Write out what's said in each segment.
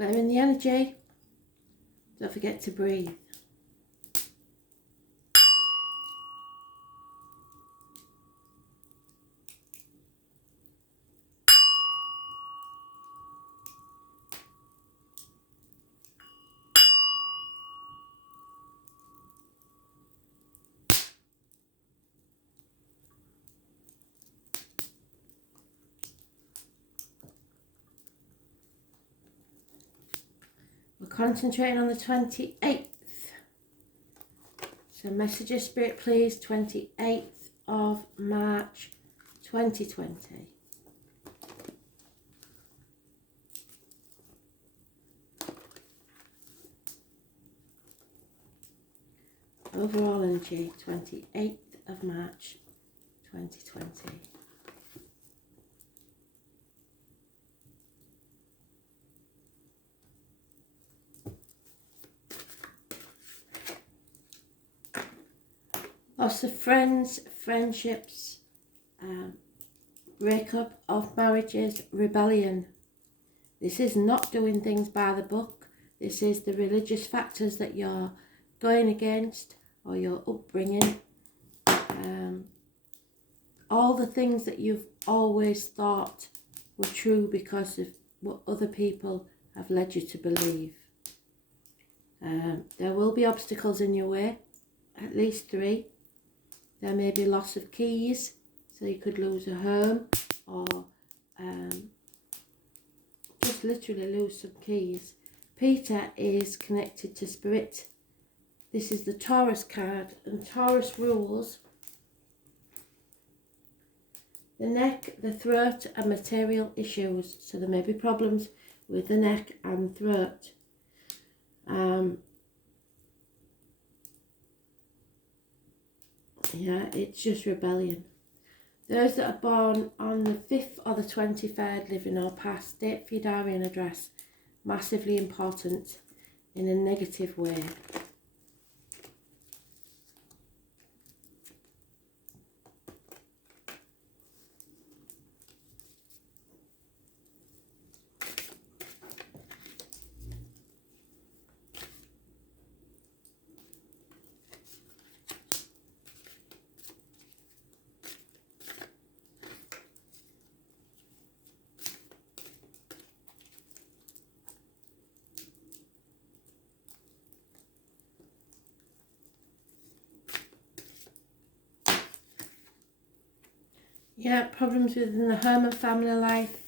Clearing the energy. Don't forget to breathe. We're concentrating on the 28th. So message of spirit, please. 28th of March 2020. Overall energy, 28th of March 2020. Loss of friends, friendships, breakup of marriages, rebellion. This is not doing things by the book. This is the religious factors that you're going against, or your upbringing. All the things that you've always thought were true because of what other people have led you to believe. There will be obstacles in your way, at least 3. There may be loss of keys, so you could lose a home, or just literally lose some keys. Peter is connected to spirit. This is the Taurus card, and Taurus rules the neck, the throat, and material issues. So there may be problems with the neck and throat. Yeah, it's just rebellion. Those that are born on the 5th or the 23rd, living or past, date for your diary and address, massively important in a negative way. Yeah, problems within the home and family life,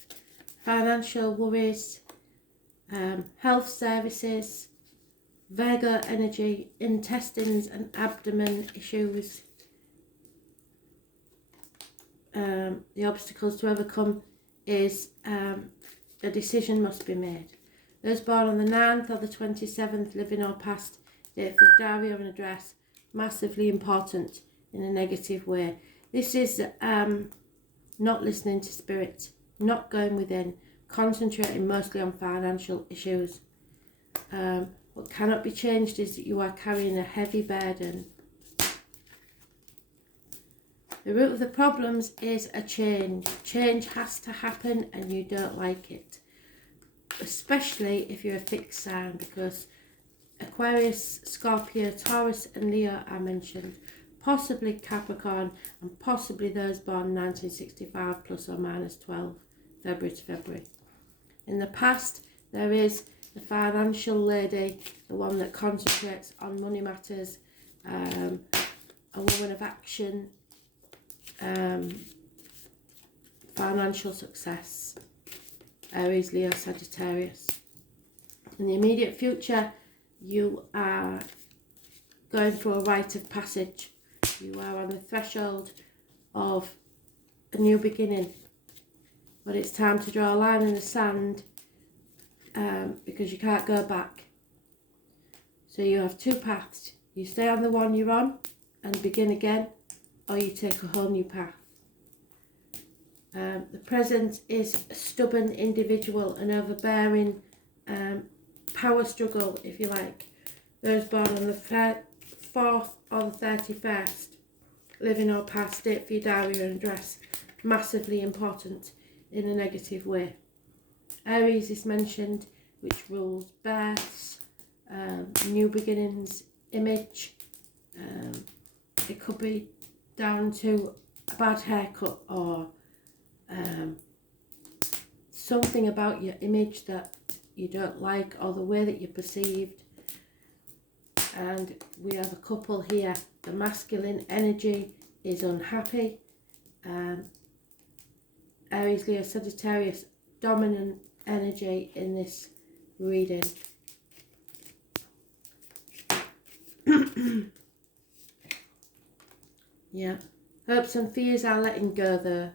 financial worries, health services, Virgo energy, intestines and abdomen issues. The obstacles to overcome is a decision must be made. Those born on the 9th or the 27th, living or past, date for diary or an address, massively important in a negative way. This is not listening to spirit, not going within, concentrating mostly on financial issues. What cannot be changed is that you are carrying a heavy burden. The root of the problems is a change. Change has to happen and you don't like it. Especially if you're a fixed sign, because Aquarius, Scorpio, Taurus and Leo are mentioned. Possibly Capricorn, and possibly those born 1965 plus or minus 12, February to February. In the past, there is the financial lady, the one that concentrates on money matters, a woman of action, financial success, Aries, Leo, Sagittarius. In the immediate future, you are going through a rite of passage. You are on the threshold of a new beginning, but it's time to draw a line in the sand because you can't go back. So you have 2 paths. You stay on the one you're on and begin again, or you take a whole new path. The present is a stubborn individual, an overbearing power struggle, if you like. Those born on the 4th or the 31st, living or past, date for your diary and address, massively important in a negative way. Aries is mentioned, which rules births, new beginnings, image. It could be down to a bad haircut or something about your image that you don't like, or the way that you're perceived. And we have a couple here. The masculine energy is unhappy. Aries, Leo, Sagittarius, dominant energy in this reading. Yeah, hopes and fears are letting go there,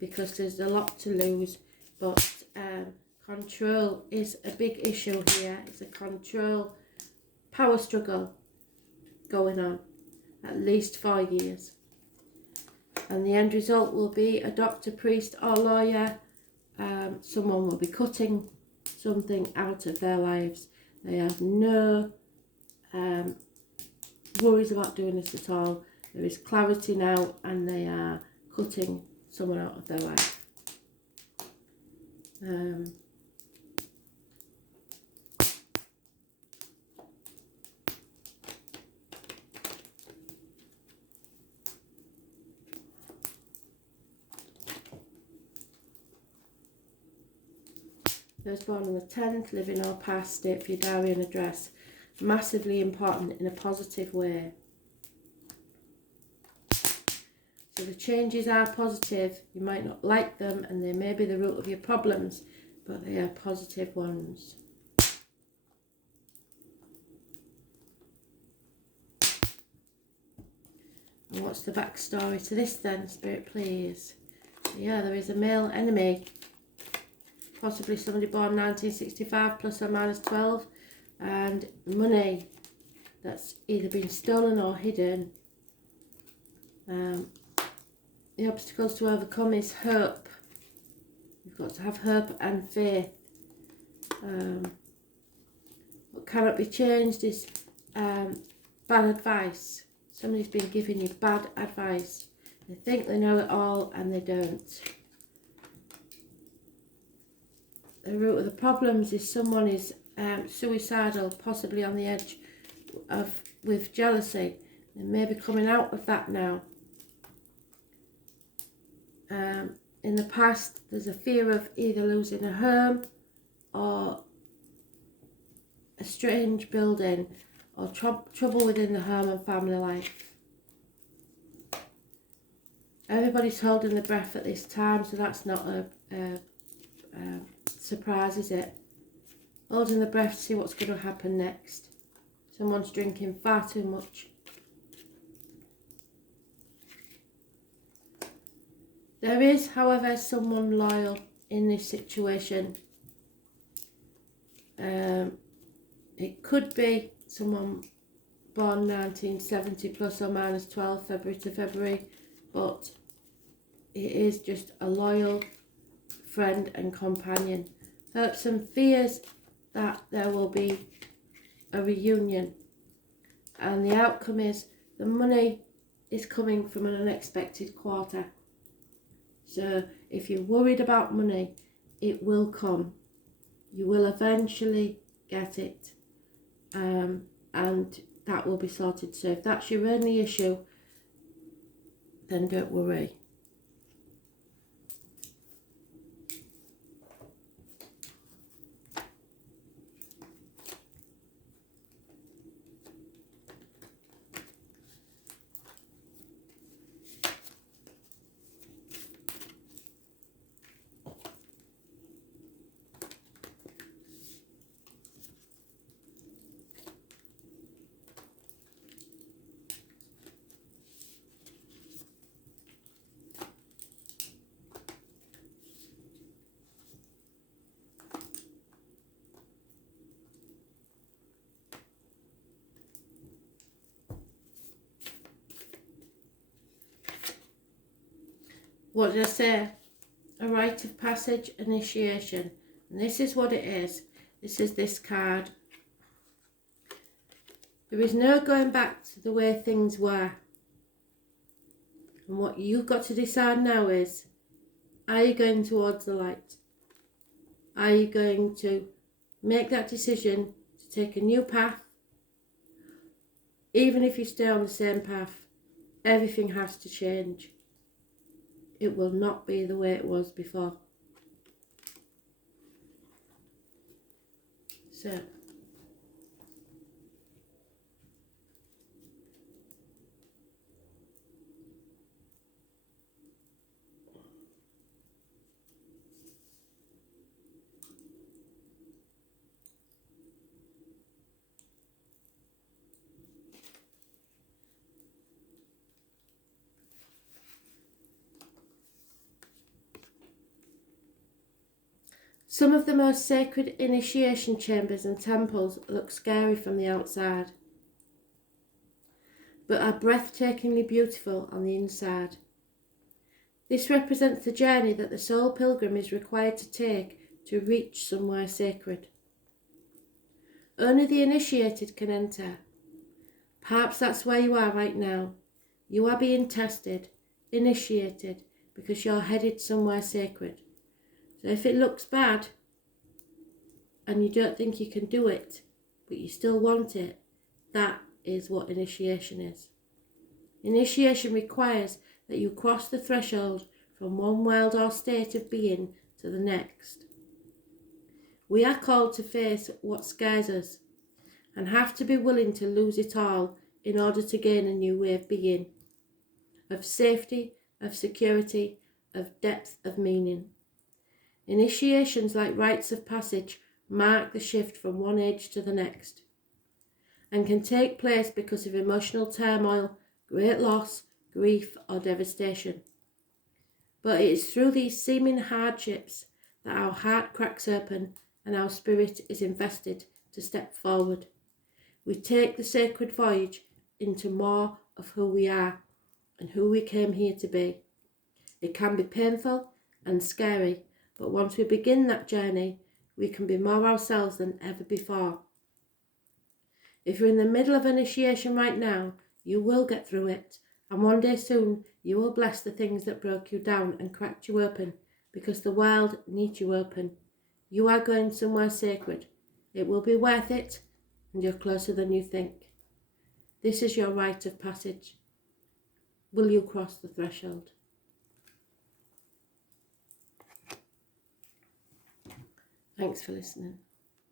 because there's a lot to lose, but control is a big issue here. It's a control power struggle going on, at least 4 years. And the end result will be a doctor, priest or lawyer. Someone will be cutting something out of their lives. They have no worries about doing this at all. There is clarity now, and they are cutting someone out of their life. Those born on the 10th, living or past, date for your diary and address. Massively important in a positive way. So the changes are positive. You might not like them, and they may be the root of your problems, but they are positive ones. And what's the backstory to this then, Spirit, please? Yeah, there is a male enemy. Possibly somebody born 1965 plus or minus 12, and money that's either been stolen or hidden. The obstacles to overcome is hope. You've got to have hope and faith. What cannot be changed is bad advice. Somebody's been giving you bad advice. They think they know it all and they don't. The root of the problems is someone is suicidal, possibly on the edge with jealousy. They may be coming out of that now. In the past, there's a fear of either losing a home or a strange building, or trouble within the home and family life. Everybody's holding their breath at this time, so that's not a surprise, is it? Holding the breath to see what's going to happen next. Someone's drinking far too much. There is, however, someone loyal in this situation. It could be someone born 1970 plus or minus 12, February to February, but it is just a loyal friend and companion. Hopes and fears that there will be a reunion, and the outcome is the money is coming from an unexpected quarter. So if you're worried about money, it will come. You will eventually get it, and that will be sorted. So if that's your only issue, then don't worry. What did I say? A rite of passage, initiation. And this is what it is. This is this card. There is no going back to the way things were. And what you've got to decide now is, are you going towards the light? Are you going to make that decision to take a new path. Even if you stay on the same path, everything has to change. It will not be the way it was before. So, some of the most sacred initiation chambers and temples look scary from the outside, but are breathtakingly beautiful on the inside. This represents the journey that the soul pilgrim is required to take to reach somewhere sacred. Only the initiated can enter. Perhaps that's where you are right now. You are being tested, initiated, because you're headed somewhere sacred. So if it looks bad and you don't think you can do it, but you still want it, that is what initiation is. Initiation requires that you cross the threshold from one world or state of being to the next. We are called to face what scares us and have to be willing to lose it all in order to gain a new way of being, of safety, of security, of depth of meaning. Initiations like rites of passage mark the shift from one age to the next and can take place because of emotional turmoil, great loss, grief or devastation. But it is through these seeming hardships that our heart cracks open and our spirit is invested to step forward. We take the sacred voyage into more of who we are and who we came here to be. It can be painful and scary, but once we begin that journey, we can be more ourselves than ever before. If you're in the middle of initiation right now, you will get through it, and one day soon you will bless the things that broke you down and cracked you open, because the world needs you open. You are going somewhere sacred. It will be worth it, and you're closer than you think. This is your rite of passage. Will you cross the threshold? Thanks for listening.